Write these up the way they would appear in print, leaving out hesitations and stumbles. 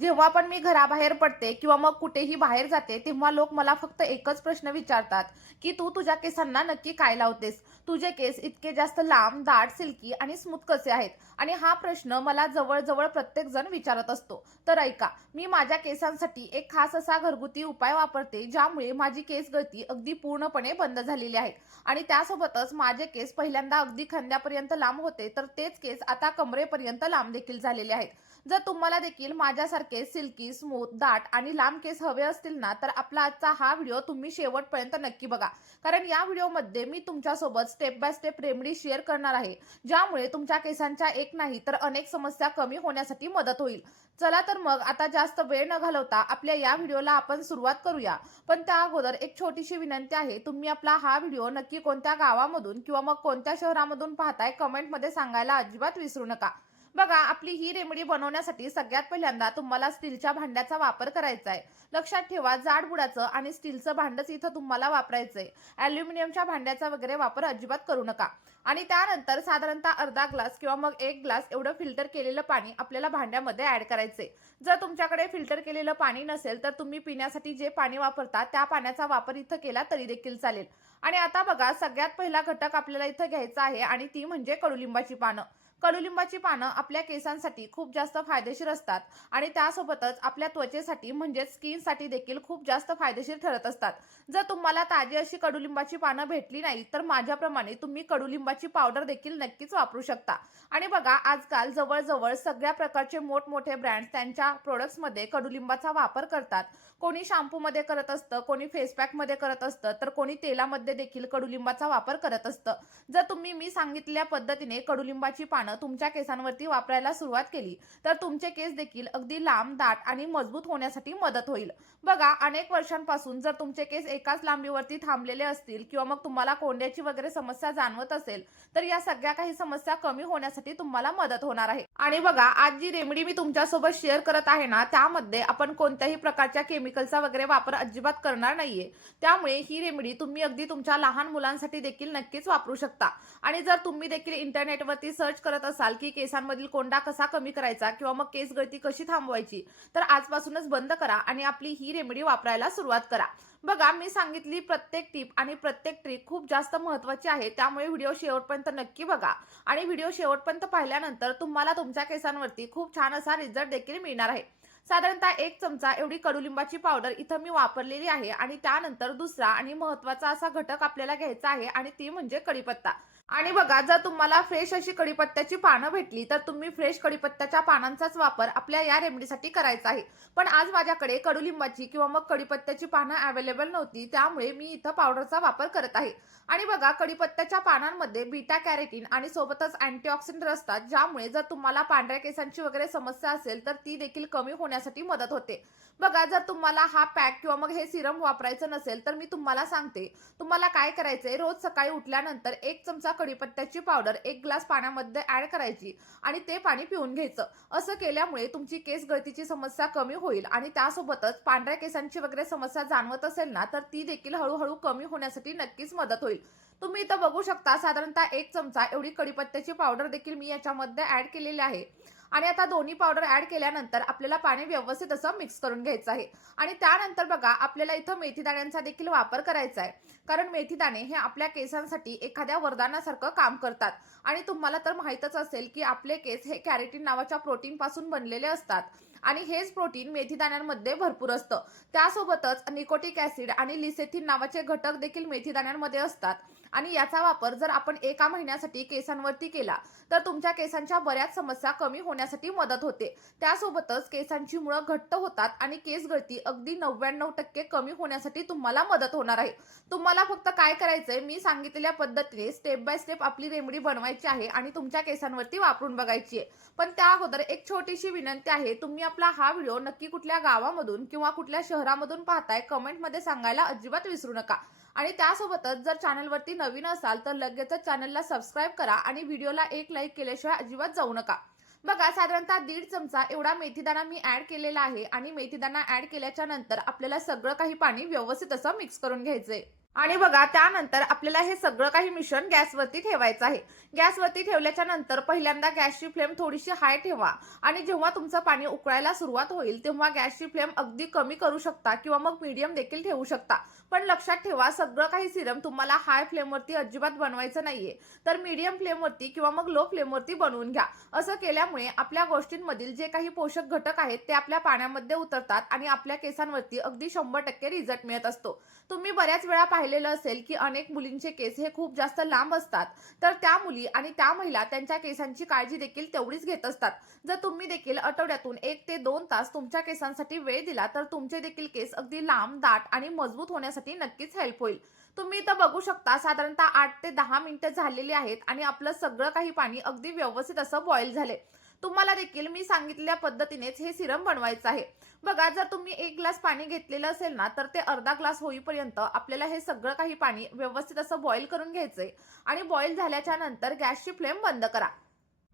जेव्हा पण मी घराबाहेर पडते किंवा मग कुठेही बाहेर जाते तेव्हा लोक मला फक्त एकच प्रश्न विचारतात की तू तुझ्या केसांना नक्की काय लावतेस. तुझे केस इतके जास्त लांब, दाट, सिल्की आणि स्मूथ कसे आहेत? आणि हा प्रश्न मला जवळजवळ प्रत्येक जण विचारत असतो. तर ऐका, मी माझ्या केसांसाठी एक खास असा घरगुती उपाय वापरते ज्यामुळे माझी केस गळती अगदी पूर्णपणे बंद झालेली आहे. आणि त्यासोबतच माझे केस पहिल्यांदा अगदी खांद्यापर्यंत लांब होते, तर तेच केस आता कमरेपर्यंत लांब देखील झालेले आहेत. जर तुम्हाला देखील माझ्यासारखे सिल्की, स्मूथ, दाट आणि लांब केस हवे असतील ना, तर आपला आजचा हा व्हिडिओ तुम्ही शेवटपर्यंत नक्की बघा. कारण या व्हिडिओमध्ये मी तुमच्यासोबत step by step remedy share करणार आहे, ज्यामुळे तुमच्या केसांच्या एक नाही तर अनेक समस्या कमी होण्यासाठी मदत होईल. चला तर मग आता जास्त वेळ न घालवता आपल्या या व्हिडिओला आपण सुरुवात करूया. पण त्या अगोदर एक छोटीशी विनंती आहे, तुम्ही आपला हा व्हिडिओ नक्की कोणत्या गावामधून किंवा मग कोणत्या शहरामधून पाहताय कमेंटमध्ये सांगायला अजिबात विसरू नका. बघा, आपली ही रेमेडी बनवण्यासाठी सगळ्यात पहिल्यांदा तुम्हाला स्टीलच्या भांड्याचा वापर करायचा आहे. लक्षात ठेवा, जाड बुडाचं आणि स्टीलचं भांडच इथं तुम्हाला वापरायचंय. अॅल्युमिनियमच्या भांड्याचा वगैरे वापर अजिबात करू नका. आणि त्यानंतर साधारणतः अर्धा ग्लास किंवा मग 1 ग्लास एवढं फिल्टर केलेलं पाणी आपल्याला भांड्यामध्ये ऍड करायचंय. जर तुमच्याकडे फिल्टर केलेलं पाणी नसेल तर तुम्ही पिण्यासाठी जे पाणी वापरता त्या पाण्याचा वापर इथं केला तरी देखील चालेल. आणि आता बघा, सगळ्यात पहिला घटक आपल्याला इथं घ्यायचा आहे आणि ती म्हणजे कडुलिंबाची पानं. कडुलिंबाची पानं आपल्या केसांसाठी खूप जास्त फायदेशीर असतात आणि त्यासोबतच आपल्या त्वचेसाठी म्हणजे स्किनसाठी देखील खूप जास्त फायदेशीर ठरत असतात. जर तुम्हाला ताजी अशी कडुलिंबाची पानं भेटली नाही तर माझ्याप्रमाणे तुम्ही कडुलिंबाची पावडर देखील नक्कीच वापरू शकता. आणि बघा, आजकाल जवळजवळ सगळ्या प्रकारचे मोठमोठे ब्रँड्स त्यांच्या प्रोडक्ट्समध्ये कडुलिंबाचा वापर करतात. कोणी शॅम्पूमध्ये करत असतं, कोणी फेस पॅकमध्ये करत असतं, तर कोणी तेलामध्ये देखील कडुलिंबाचा वापर करत असतं. जर तुम्ही मी सांगितलेल्या पद्धतीने कडुलिंबाची पानं तुमच्या केसांवरती वापरायला सुरुवात केली तर तुमचे केस देखील अगदी लांब, दाट आणि मजबूत होण्यासाठी मदत होईल. बघा, अनेक वर्षांपासून जर तुमचे केस एकाच लांबीवरती थांबलेले असतील किंवा मग तुम्हाला कोंड्याची वगैरे समस्या जाणवत असेल तर या सगळ्या काही समस्या कमी होण्यासाठी तुम्हाला मदत होणार आहे. आणि बघा, आज जी रेमेडी मी तुमच्यासोबत शेअर करत आहे ना, त्यामध्ये आपण कोणत्याही प्रकारच्या केमिकलचा वगैरे वापर अजिबात करणार नाहीये. त्यामुळे ही रेमेडी तुम्ही अगदी तुमच्या लहान मुलांसाठी देखील नक्कीच वापरू शकता. आणि जर तुम्ही देखील इंटरनेटवरती सर्च करत असाल की केसांमधील कोंडा कसा कमी करायचा किंवा मग केस गळती कशी थांबवायची, तर आजपासूनच बंद करा आणि आपली ही रेमेडी वापरायला सुरुवात करा. बघा, मी सांगितली प्रत्येक टिप आणि प्रत्येक ट्रिक खूप जास्त महत्त्वाची आहे, त्यामुळे व्हिडिओ शेवटपर्यंत नक्की बघा. आणि व्हिडिओ शेवटपर्यंत पाहिल्यानंतर तुम्हाला तुमच्या केसांवरती खूप छान असा रिझल्ट देखील मिळणार आहे. साधारणतः 1 चमचा एवढी कडुलिंबाची पावडर इथं मी वापरलेली आहे. आणि त्यानंतर दुसरा आणि महत्त्वाचा असा घटक आपल्याला घ्यायचा आहे आणि ती म्हणजे कढीपत्ता. आणि बघा, जर तुम्हाला फ्रेश अशी कढीपत्त्याची पानं भेटली तर तुम्ही फ्रेश कढीपत्त्याच्या पानांचाच वापर आपल्या या रेमेडीसाठी करायचा आहे. पण आज माझ्याकडे कडुलिंबाची किंवा मग कढीपत्त्याची पानं अवेलेबल नव्हती, त्यामुळे मी इथं पावडरचा वापर करत आहे. आणि बघा, कढीपत्त्याच्या पानांमध्ये बीटा कॅरोटीन आणि सोबतच अँटीऑक्सिडंट असतात, ज्यामुळे जर तुम्हाला पांढऱ्या केसांची वगैरे समस्या असेल तर ती देखील कमी होण्यासाठी मदत होते. बघा, जर तुम्हाला हा पॅक किंवा मग हे सिरम वापरायचं नसेल तर मी तुम्हाला सांगते. तुम्हाला काय करायचंय, रोज सकाळी उठल्यानंतर 1 चमचा कढीपत्त्याची पावडर 1 ग्लास पाण्यामध्ये ऍड करायची आणि ते पाणी पिऊन घ्यायचं. असं केल्यामुळे तुमची केस गळतीची समस्या कमी होईल आणि त्यासोबतच पांढऱ्या केसांची वगैरे समस्या जाणवत असेल ना, तर ती देखील हळूहळू कमी होण्यासाठी नक्कीच मदत होईल. तुम्ही इथं बघू शकता, साधारणतः 1 चमचा एवढी कढीपत्त्याची पावडर देखील मी याच्यामध्ये ऍड केलेली आहे. आणि आता दोन्ही पावडर ऍड केल्यानंतर आपल्याला पाणी व्यवस्थित असं मिक्स करून घ्यायचं आहे. आणि त्यानंतर बघा, आपल्याला इथं मेथी दाण्यांचा देखील वापर करायचा आहे. कारण मेथी दाणे हे आपल्या केसांसाठी एखाद्या वरदानासारखं काम करतात. आणि तुम्हाला तर माहीतच असेल की आपले केस हे कॅरोटीन नावाच्या प्रोटीन पासून बनलेले असतात आणि हेच प्रोटीन मेथी दाण्यांमध्ये भरपूर असतं. त्यासोबतच निकोटिक ऍसिड आणि लिसेथिन नावाचे घटक देखील मेथी दाण्यांमध्ये असतात. आणि याचा वापर जर आपण एका महिन्यासाठी केसांवरती केला तर तुमच्या केसांच्या बऱ्याच समस्या कमी होण्यासाठी मदत होते. त्यासोबतच केसांची मुळं घट्ट होतात आणि केस गळती अगदी 99% कमी होण्यासाठी तुम्हाला मदत होणार आहे. तुम्हाला फक्त काय करायचंय, मी सांगितलेल्या पद्धतीने स्टेप बाय स्टेप आपली रेमेडी बनवायची आहे आणि तुमच्या केसांवरती वापरून बघायची आहे. पण त्या अगोदर एक छोटीशी विनंती आहे, तुम्ही आपला हा व्हिडिओ नक्की कुठल्या गावामधून किंवा कुठल्या शहरामधून पाहताय कमेंटमध्ये सांगायला अजिबात विसरू नका. आणि त्यासोबतच जर चॅनलवरती नवीन असाल तर लगेचच चॅनलला सबस्क्राईब करा आणि व्हिडिओला एक लाईक केल्याशिवाय अजिबात जाऊ नका. बघा, साधारणतः 1.5 चमचा एवढा मेथीदाणा मी ऍड केलेला आहे आणि मेथीदाणा ऍड केल्याच्या नंतर आपल्याला सगळं काही पाणी व्यवस्थित असं मिक्स करून घ्यायचंय. आणि बघा त्यानंतर आपल्याला हे सगळं काही मिश्रण गॅसवरती ठेवायचं आहे. गॅसवरती ठेवल्याच्या नंतर पहिल्यांदा गॅसची फ्लेम थोडीशी हाय ठेवा आणि जेव्हा तुमचं पाणी उकळायला सुरुवात होईल तेव्हा गॅसची फ्लेम अगदी कमी करू शकता किंवा मग मीडियम देखील ठेवू शकता. पण लक्षात ठेवा सगळं काही सिरम तुम्हाला हाय फ्लेमवरती अजिबात बनवायचं नाहीये. तर मीडियम फ्लेमवरती किंवा मग लो फ्लेमवरती बनवून घ्या. असं केल्यामुळे आपल्या गोष्टींमधील जे काही पोषक घटक आहेत ते आपल्या पाण्यामध्ये उतरतात आणि आपल्या केसांवरती अगदी 100% रिझल्ट मिळत असतो. तुम्ही बऱ्याच वेळा पाहिलेलं असेल की अनेक मुलींचे केस हे खूप जास्त लांब असतात. तर त्या मुली आणि त्या महिला त्यांच्या केसांची काळजी देखील तेवढीच घेत असतात. जर तुम्ही देखील आठवड्यातून 1 ते 2 तास तुमच्या केसांसाठी वेळ दिला तर तुमचे देखील केस अगदी लांब, दाट आणि मजबूत होण्यासाठी नक्कीच हेल्प होईल. तुम्ही इथं बघू शकता साधारणतः 8 ते 10 मिनिटं झालेली आहेत आणि आपलं सगळं काही पाणी अगदी व्यवस्थित असं बॉईल झाले. तुम्हाला देखील मी सांगितलेल्या पद्धतीनेच हे सिरम बनवायचं आहे. बघा जर तुम्ही 1 ग्लास पाणी घेतलेलं असेल ना तर ते अर्धा ग्लास होईपर्यंत आपल्याला हे सगळं काही पाणी व्यवस्थित असं बॉईल करून घ्यायचंय आणि बॉईल झाल्याच्या नंतर गॅसची फ्लेम बंद करा.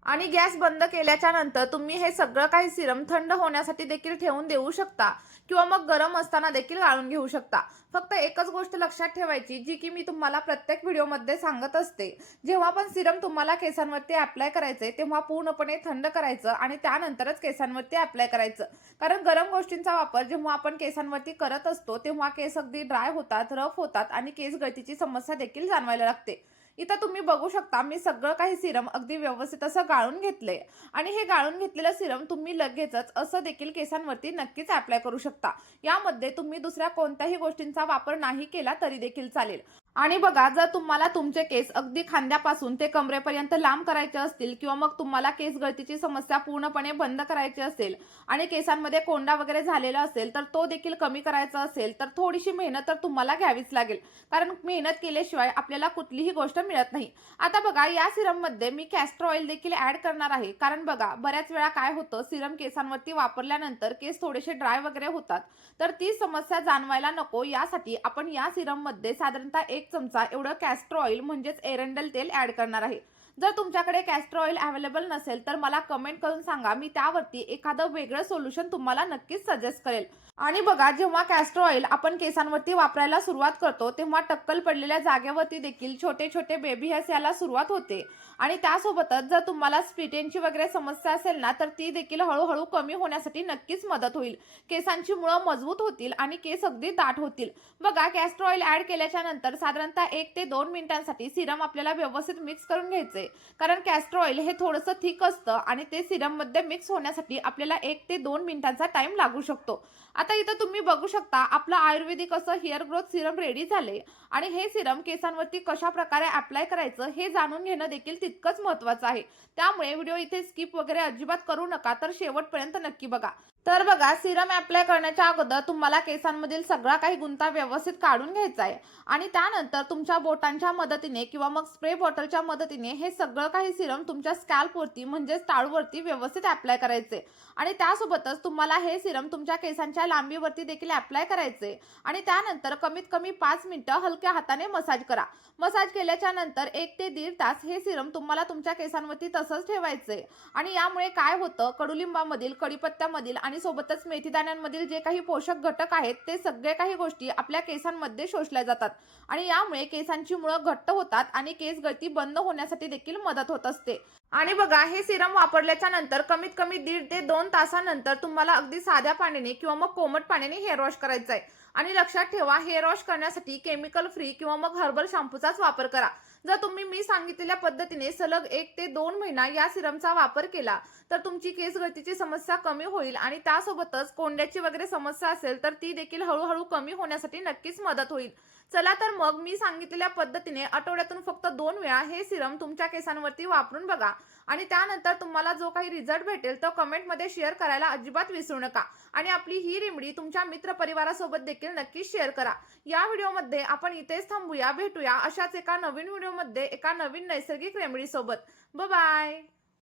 आणि गॅस बंद केल्याच्या नंतर तुम्ही हे सगळं काही सिरम थंड होण्यासाठी देखील ठेवून देऊ शकता किंवा मग गरम असताना देखील गाळून घेऊ शकता. फक्त एकच गोष्ट लक्षात ठेवायची जी की मी तुम्हाला प्रत्येक व्हिडिओमध्ये सांगत असते. जेव्हा पण सिरम तुम्हाला केसांवरती अप्लाय करायचंय तेव्हा पूर्णपणे थंड करायचं आणि त्यानंतरच केसांवरती अप्लाय करायचं. कारण गरम गोष्टींचा वापर जेव्हा आपण केसांवरती करत असतो तेव्हा केस अगदी ड्राय होतात, रफ होतात आणि केस गळतीची समस्या देखील जाणवायला लागते. इथं तुम्ही बघू शकता मी सगळं काही सिरम अगदी व्यवस्थित असं गाळून घेतलंय आणि हे गाळून घेतलेलं सिरम तुम्ही लगेचच असं देखील केसांवरती नक्कीच अप्लाय करू शकता. यामध्ये तुम्ही दुसऱ्या कोणत्याही गोष्टींचा वापर नाही केला तरी देखील चालेल. आणि बघा जर तुम्हाला तुमचे केस अगदी खांद्यापासून ते कमरेपर्यंत लांब करायचे असतील किंवा मग तुम्हाला केस गळतीची समस्या पूर्णपणे बंद करायची असेल आणि केसांमध्ये कोंडा वगैरे झालेला असेल तर तो देखील कमी करायचा असेल तर थोडीशी मेहनत तर तुम्हाला घ्यावीच लागेल. कारण मेहनत केल्याशिवाय आपल्याला कुठलीही गोष्ट मिळत नाही. आता बघा या सिरममध्ये मी कॅस्टर ऑइल देखील ऍड करणार आहे. कारण बघा बऱ्याच वेळा काय होतं सिरम केसांवरती वापरल्यानंतर केस थोडेसे ड्राय वगैरे होतात. तर ती समस्या जाणवायला नको यासाठी आपण या सिरममध्ये साधारणतः 1 चमचा एवढं कॅस्टर ऑइल म्हणजेच एरंडेल तेल ऍड करणार आहे. जर तुमच्याकडे कॅस्टर ऑइल अवेलेबल नसेल तर मला कमेंट करून सांगा. मी त्यावरती एखादं वेगळं सोल्युशन तुम्हाला नक्कीच सजेस्ट करेल. आणि बघा जेव्हा कॅस्टर ऑइल आपण केसांवरती वापरायला सुरुवात करतो तेव्हा टक्कल पडलेल्या जागेवरती देखील छोटे छोटे बेबी हेअर्स यायला सुरुवात होते. आणि त्यासोबतच जर तुम्हाला स्प्लिट एंडची वगैरे समस्या असेल ना तर ती देखील हळूहळू कमी होण्यासाठी नक्कीच मदत होईल. केसांची मुळं मजबूत होतील आणि केस अगदी दाट होतील. बघा कॅस्टर ऑइल ऍड केल्याच्या नंतर साधारणतः 1 ते 2 मिनिटांसाठी सिरम आपल्याला व्यवस्थित मिक्स करून घ्यायचे. कारण कॅस्टर ऑइल हे थोडंसं थिक असतं आणि ते सिरममध्ये मिक्स होण्यासाठी आपल्याला 1 ते 2 मिनिटांचा टाइम लागू शकतो. आता इथं तुम्ही बघू शकता आपलं आयुर्वेदिक असं हेअर ग्रोथ सिरम रेडी झाले आणि हे सिरम केसांवरती कशा प्रकारे अप्लाय करायचं हे जाणून घेणं देखील तितकंच महत्त्वाचं आहे. त्यामुळे व्हिडिओ इथे स्किप वगैरे अजिबात करू नका तर शेवटपर्यंत नक्की बघा. तर बघा सिरम अप्लाय करण्याच्या अगोदर तुम्हाला केसांमधील सगळा काही गुंता व्यवस्थित काढून घ्यायचा आहे आणि त्यानंतर तुमच्या बोटांच्या मदतीने किंवा मग स्प्रे बॉटलच्या मदतीने हे सगळं काही सिरम तुमच्या स्कॅल्पवरती म्हणजेच टाळूवरती व्यवस्थित अप्लाय करायचे. आणि त्यासोबतच तुम्हाला हे सिरम तुमच्या केसांच्या लांबीवरती देखील अप्लाय करायचे आणि त्यानंतर कमीत कमी 5 मिनिटं हलक्या हाताने मसाज करा. मसाज केल्याच्या नंतर 1 ते 1.5 तास हे सिरम तुम्हाला तुमच्या केसांवरती तसंच ठेवायचे. आणि यामुळे काय होतं कडुलिंबामधील, कढीपत्त्यामधील आणि सोबतच मेथीदाण्यांमधील जे काही पोषक घटक आहेत ते सगळे काही गोष्टी आपल्या केसांमध्ये शोषल्या जातात आणि यामुळे केसांची मुळं घट्ट होतात आणि केस गळती बंद होण्यासाठी देखील मदत होत असते. आणि बघा हे सिरम वापरल्याच्या नंतर कमीत कमी 1.5 ते 2 तासानंतर तुम्हाला अगदी साध्या पाण्याने किंवा मग कोमट पाण्याने हेअर वॉश करायचं आहे. आणि लक्षात ठेवा हेअर वॉश करण्यासाठी केमिकल फ्री किंवा मग हर्बल शॅम्पूचाच वापर करा. जर तुम्ही मी सांगितलेल्या पद्धतीने सलग 1 ते 2 महिना या सिरमचा वापर केला तर तुमची केस गळतीची समस्या कमी होईल आणि त्यासोबतच कोंड्याची वगैरे समस्या असेल तर ती देखील हळूहळू कमी होण्यासाठी नक्कीच मदत होईल. चला तर मग मी सांगितलेल्या पद्धतीने आठवड्यातून फक्त 2 वेळा हे सिरम तुमच्या केसांवरती वापरून बघा आणि त्यानंतर तुम्हाला जो काही रिझल्ट भेटेल तो कमेंटमध्ये शेअर करायला अजिबात विसरू नका. आणि आपली ही रेमेडी तुमच्या मित्रपरिवारासोबत देखील नक्कीच शेअर करा. या व्हिडिओमध्ये आपण इथेच थांबूया. भेटूया अशाच एका नवीन व्हिडिओमध्ये एका नवीन नैसर्गिक रेमेडी सोबत. Bye bye.